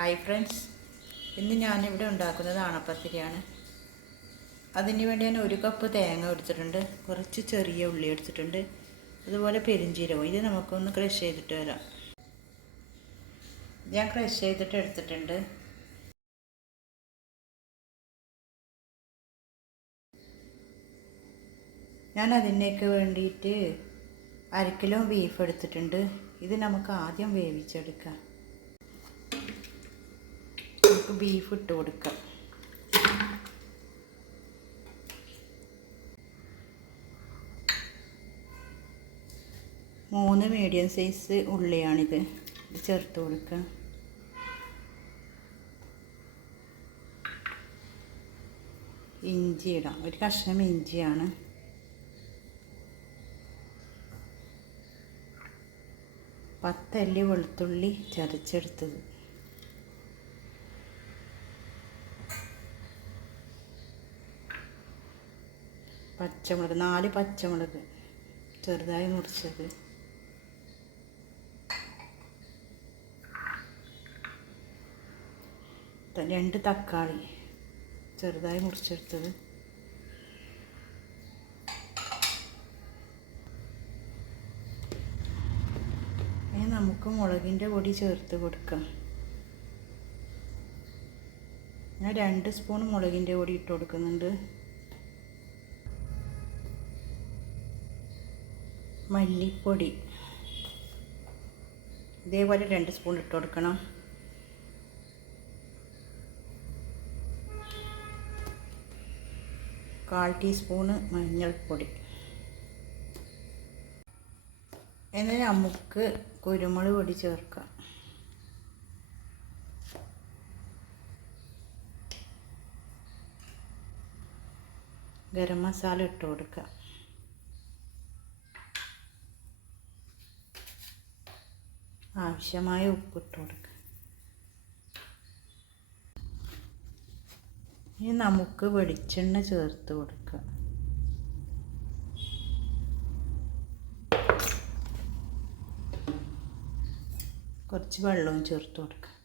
Hi friends, ഇന്ന് ഞാനിവിടെ ഉണ്ടാക്കുന്നത് ആണപ്പത്തിരിയാണ്. അതിന് വേണ്ടി ഞാൻ 1 കപ്പ് തേങ്ങ എടുത്തിട്ടുണ്ട്, കുറച്ച് ചെറിയ ഉള്ളി എടുത്തിട്ടുണ്ട്, അതുപോലെ പെരിഞ്ചീരകം. ഇത് നമുക്കൊന്ന് ക്രഷ് ചെയ്തിട്ട് വരാം. ഞാൻ ക്രഷ് ചെയ്തിട്ട് എടുത്തിട്ടുണ്ട്. ഞാൻ അതിനേക്ക് വേണ്ടിയിട്ട് 1/2 കിലോ ബീഫ് എടുത്തിട്ടുണ്ട്. ഇത് നമുക്ക് ആദ്യം വേവിച്ചെടുക്കാം. നമുക്ക് ബീഫ് ഇട്ട് കൊടുക്കാം. മൂന്ന് മീഡിയം സൈസ് ഉള്ളിയാണിത്. ഇത് ചേർത്ത് കൊടുക്കാം. ഇഞ്ചി ഇടാം, ഒരു കഷ്ണം ഇഞ്ചിയാണ്. 10 അല്ലി വെളുത്തുള്ളി ചതച്ചെടുത്തത്. പച്ചമുളക് 4 പച്ചമുളക് ചെറുതായി മുറിച്ചത്. രണ്ട് തക്കാളി ചെറുതായി മുറിച്ചെടുത്തത്. നമുക്ക് മുളകിൻ്റെ പൊടി ചേർത്ത് കൊടുക്കാം. ഞാൻ 2 സ്പൂൺ മുളകിൻ്റെ പൊടി ഇട്ട് കൊടുക്കുന്നുണ്ട്. മല്ലിപ്പൊടി ഇതേപോലെ 2 സ്പൂൺ ഇട്ട് കൊടുക്കണം. കാൽ ടീസ്പൂണ് മഞ്ഞൾപ്പൊടി. ഇനി നമുക്ക് കുരുമുളക് പൊടി ചേർക്കാം. ഗരം മസാല ഇട്ട് കൊടുക്കാം. ആവശ്യമായ ഉപ്പിട്ട് കൊടുക്കാം. ഇനി നമുക്ക് വെളിച്ചെണ്ണ ചേർത്ത് കൊടുക്കാം. കുറച്ച് വെള്ളവും ചേർത്ത് കൊടുക്കാം.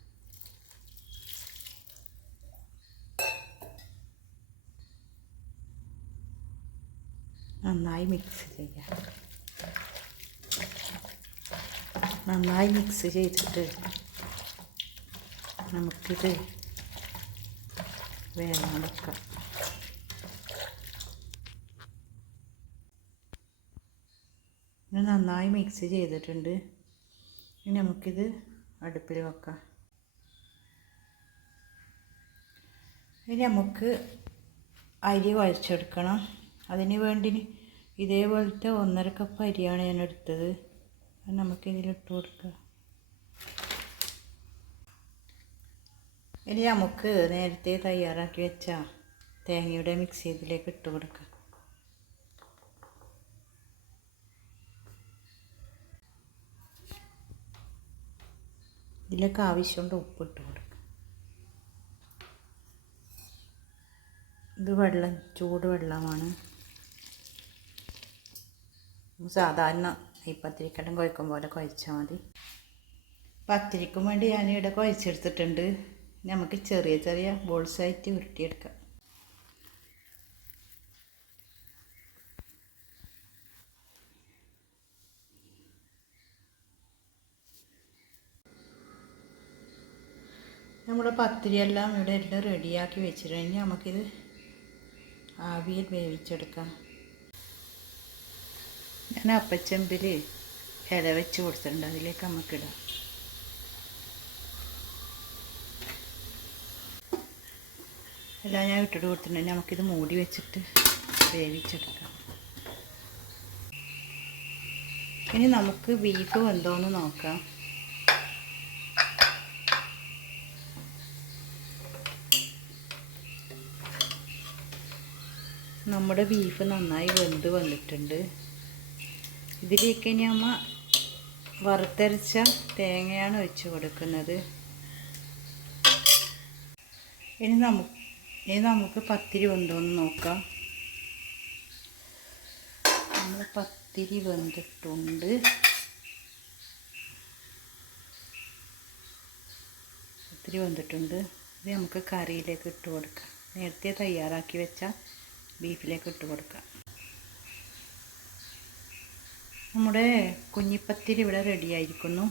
നന്നായി മിക്സ് ചെയ്യാം. നന്നായി മിക്സ് ചെയ്തിട്ട് നമുക്കിത് വേഗം വെക്കാം. ഇത് നന്നായി മിക്സ് ചെയ്തിട്ടുണ്ട്. ഇനി നമുക്കിത് അടുപ്പിൽ വെക്കാം. ഇനി നമുക്ക് അരി കുഴച്ചെടുക്കണം. അതിന് വേണ്ടി ഇതേപോലത്തെ 1.5 കപ്പ് അരിയാണ് ഞാൻ എടുത്തത്. അത് നമുക്കിതിലിട്ട് കൊടുക്കാം. ഇനി നമുക്ക് നേരത്തെ തയ്യാറാക്കി വെച്ച തേങ്ങയുടെ മിക്സ് ഇതിലേക്ക് ഇട്ട് കൊടുക്കാം. ഇതിലേക്ക് ആവശ്യമുണ്ട് ഉപ്പിട്ട് കൊടുക്കുക. ഇത് ചൂട് വെള്ളമാണ്. സാധാരണ ഈ പത്തിരിക്കെല്ലാം കുഴക്കും പോലെ കുഴച്ചാൽ മതി. പത്തിരിക്കും വേണ്ടി ഞാനിവിടെ കുഴച്ചെടുത്തിട്ടുണ്ട്. നമുക്ക് ചെറിയ ചെറിയ ബോൾസായിട്ട് ഉരുട്ടിയെടുക്കാം. നമ്മുടെ പത്തിരിയെല്ലാം ഇവിടെ എല്ലാം റെഡിയാക്കി വെച്ചിട്ട് കഴിഞ്ഞാൽ നമുക്കിത് ആവിയിൽ വേവിച്ചെടുക്കാം. ഞാൻ അപ്പച്ചമ്പിൽ ഇല വെച്ച് കൊടുത്തിട്ടുണ്ട്, അതിലേക്ക് നമുക്കിടാം. എല്ലാം ഞാൻ ഇട്ടിട്ട് കൊടുത്തിട്ടുണ്ട്. നമുക്കിത് മൂടി വെച്ചിട്ട് വേവിച്ചെടുക്കാം. ഇനി നമുക്ക് ബീഫ് വെന്തോന്ന് നോക്കാം. നമ്മുടെ ബീഫ് നന്നായി വെന്ത് വന്നിട്ടുണ്ട്. ഇതിലേക്ക് ഇനി അമ്മ വറുത്തരച്ച തേങ്ങയാണ് ഒഴിച്ച് കൊടുക്കുന്നത്. ഇനി നമുക്ക് പത്തിരി വെന്തോന്ന് നോക്കാം. നമ്മൾ പത്തിരി വെന്തിട്ടുണ്ട്. ആണപ്പത്തിരി വന്നിട്ടുണ്ട്. ഇത് നമുക്ക് കറിയിലേക്ക് ഇട്ട് കൊടുക്കാം. നേരത്തെ തയ്യാറാക്കി വെച്ച ബീഫിലേക്ക് ഇട്ട് കൊടുക്കാം. നമ്മുടെ കുഞ്ഞിപ്പത്തിരി ഇവിടെ റെഡി ആയിരിക്കുന്നു.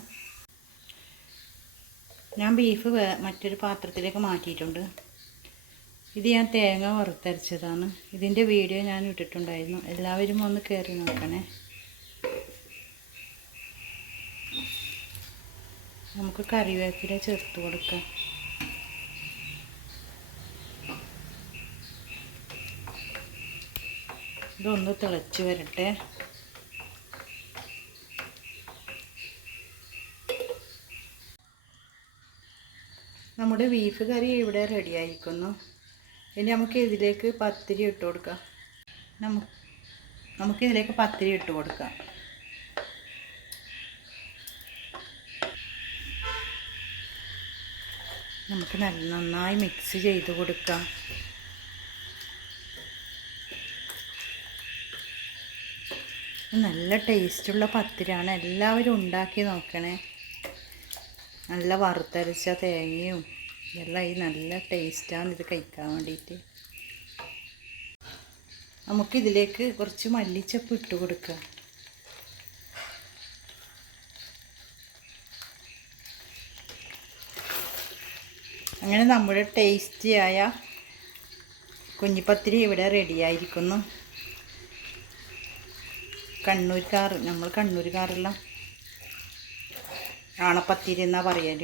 ഞാൻ ബീഫ് മറ്റൊരു പാത്രത്തിലേക്ക് മാറ്റിയിട്ടുണ്ട്. ഇത് ഞാൻ തേങ്ങ വറുത്തരച്ചതാണ്. ഇതിൻ്റെ വീഡിയോ ഞാൻ ഇട്ടിട്ടുണ്ടായിരുന്നു. എല്ലാവരും ഒന്ന് കയറി നോക്കണേ. നമുക്ക് കറിവേപ്പില ചേർത്ത് കൊടുക്കാം. ഇതൊന്ന് തിളച്ച് വരട്ടെ. നമ്മുടെ ബീഫ് കറി ഇവിടെ റെഡി ആയിരിക്കുന്നു. ഇനി നമുക്ക് ഇതിലേക്ക് പത്തിരി ഇട്ട് കൊടുക്കാം. നമുക്കിതിലേക്ക് പത്തിരി ഇട്ട് കൊടുക്കാം. നമുക്ക് നന്നായി മിക്സ് ചെയ്ത് കൊടുക്കാം. നല്ല ടേസ്റ്റുള്ള പത്തിരിയാണ്. എല്ലാവരും ഉണ്ടാക്കി നോക്കണേ. നല്ല വറുത്തരച്ച തേങ്ങയും എല്ലാം നല്ല ടേസ്റ്റാണ് ഇത് കഴിക്കാൻ വേണ്ടിയിട്ട്. നമുക്കിതിലേക്ക് കുറച്ച് മല്ലിച്ചപ്പ് ഇട്ട് കൊടുക്കാം. അങ്ങനെ നമ്മുടെ ടേസ്റ്റിയായ കുഞ്ഞിപ്പത്തിരി ഇവിടെ റെഡിയായിരിക്കുന്നു. നമ്മൾ കണ്ണൂർക്കാറുള്ള ആണപ്പത്തിരി എന്നാ പറയൽ.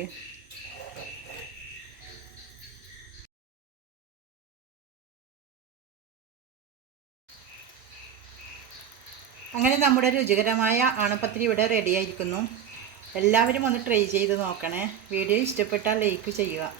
അങ്ങനെ നമ്മുടെ രുചികരമായ ആണപ്പത്തിരി ഇവിടെ റെഡിയായിരിക്കുന്നു. എല്ലാവരും ഒന്ന് ട്രൈ ചെയ്ത് നോക്കണേ. വീഡിയോ ഇഷ്ടപ്പെട്ടാൽ ലൈക്ക് ചെയ്യുക.